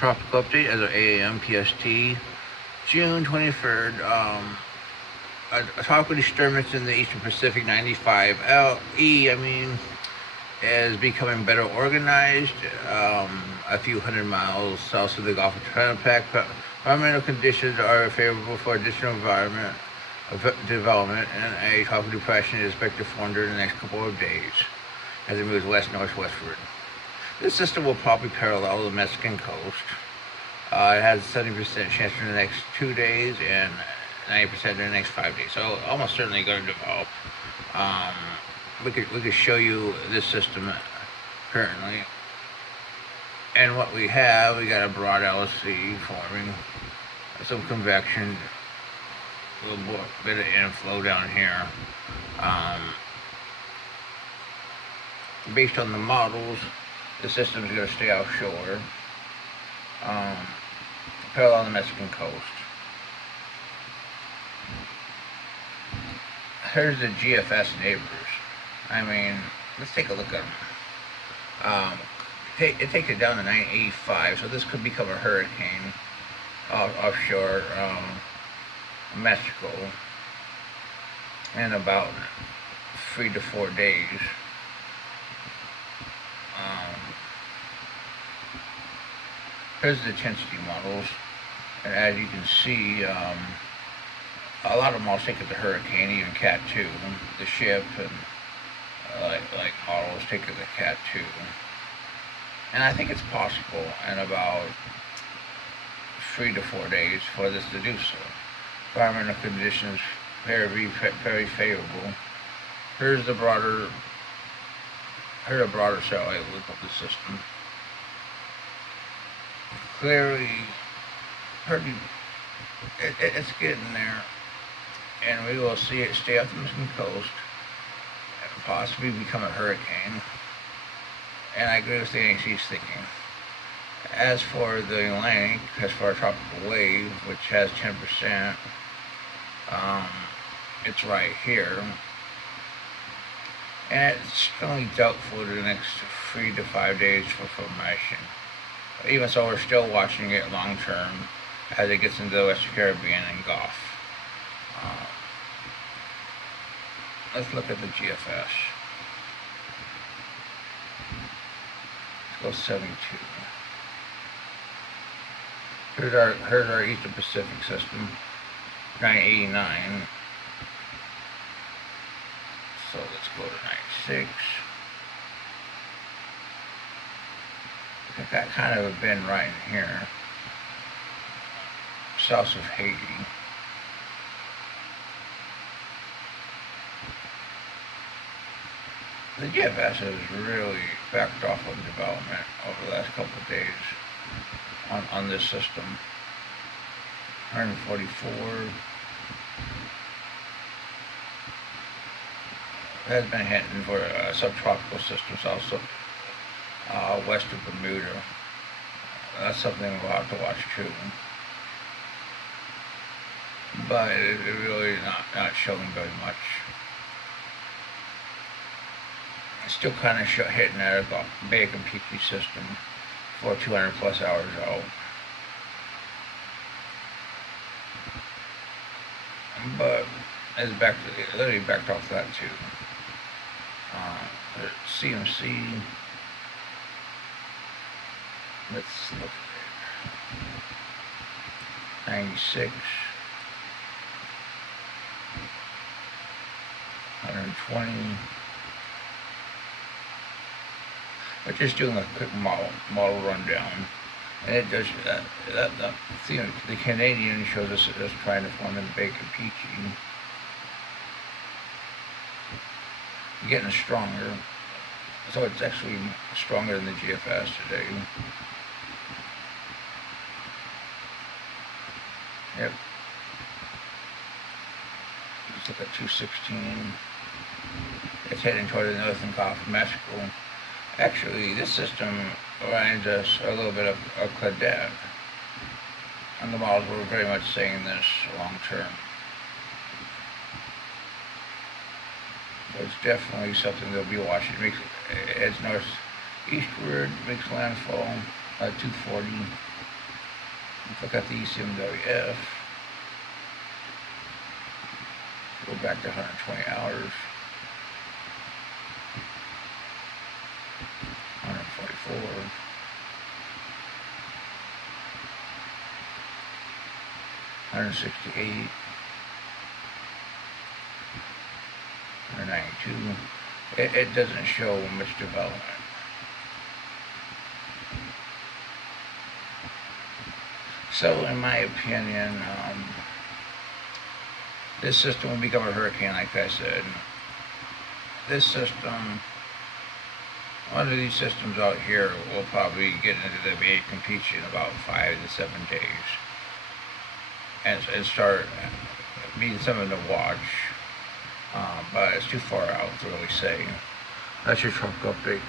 Tropical update as of 8 a.m. PST, June 23rd. A tropical disturbance in the Eastern Pacific 95 LE, is becoming better organized. A few hundred miles south of the Gulf of Tonopah. Environmental conditions are favorable for additional development, and a tropical depression is expected to form during the next couple of days as it moves west-northwestward. This system will probably parallel the Mexican coast. It has a 70% chance in the next 2 days and 90% in the next 5 days. So almost certainly going to develop. Um, we could show you this system currently, and what we have, we got a broad LSC forming, some convection, a little bit of inflow down here. Um, Based on the models, the system is going to stay offshore, um, parallel the Mexican coast. Here's the GFS neighbors. Let's take a look at them. It takes it down to 985, so this could become a hurricane offshore Mexico in about 3 to 4 days. Here's the intensity models, and as you can see, a lot of them all take it to hurricane, even Cat 2, the ship, and like models take it to Cat 2. And I think it's possible in about 3 to 4 days for this to do so. Environmental conditions very favorable. Here's a broader satellite look of the system. Clearly, it's getting there, and we will see it stay off the Mexican coast and possibly become a hurricane. And I agree with the NHC's thinking. As for the Atlantic, as for a tropical wave, which has 10%, it's right here. And it's strongly doubtful in the next 3 to 5 days for formation. Even so, we're still watching it long term as it gets into the Western Caribbean and Gulf. Let's look at the GFS. Let's go 72. Here's our Eastern Pacific system, 989. So let's go to 96. Got kind of a bend right in here, south of Haiti. The GFS has really backed off on development over the last couple of days on this system. 144 has been hitting for subtropical systems also. West of Bermuda. That's something we'll have to watch too. But it really not showing very much. It's still kind of hitting at a Bay of Campeche system for 200 plus hours out. But it's literally backed off that too. CMC. Let's look at it. 96, 120. But just doing a quick model rundown, and it does the Canadian shows us as trying to form in the Bay of Campeche, getting stronger. So it's actually stronger than the GFS today. Yep. Let's look at 216. It's heading toward the northern Gulf of Mexico. Actually, this system reminds us a little bit of Claudette. And the models were very much saying this long term. So it's definitely something they'll be watching. It's northeastward, makes landfall at 240. Look at the ECMWF. Go back to 120 hours. 144. 168. 192. It doesn't show much development. So, in my opinion, this system will become a hurricane, like I said. This system, one of these systems out here will probably get into the Bay Campeche in about 5 to 7 days, and start being something to watch. But it's too far out to really say. That's your Trump update.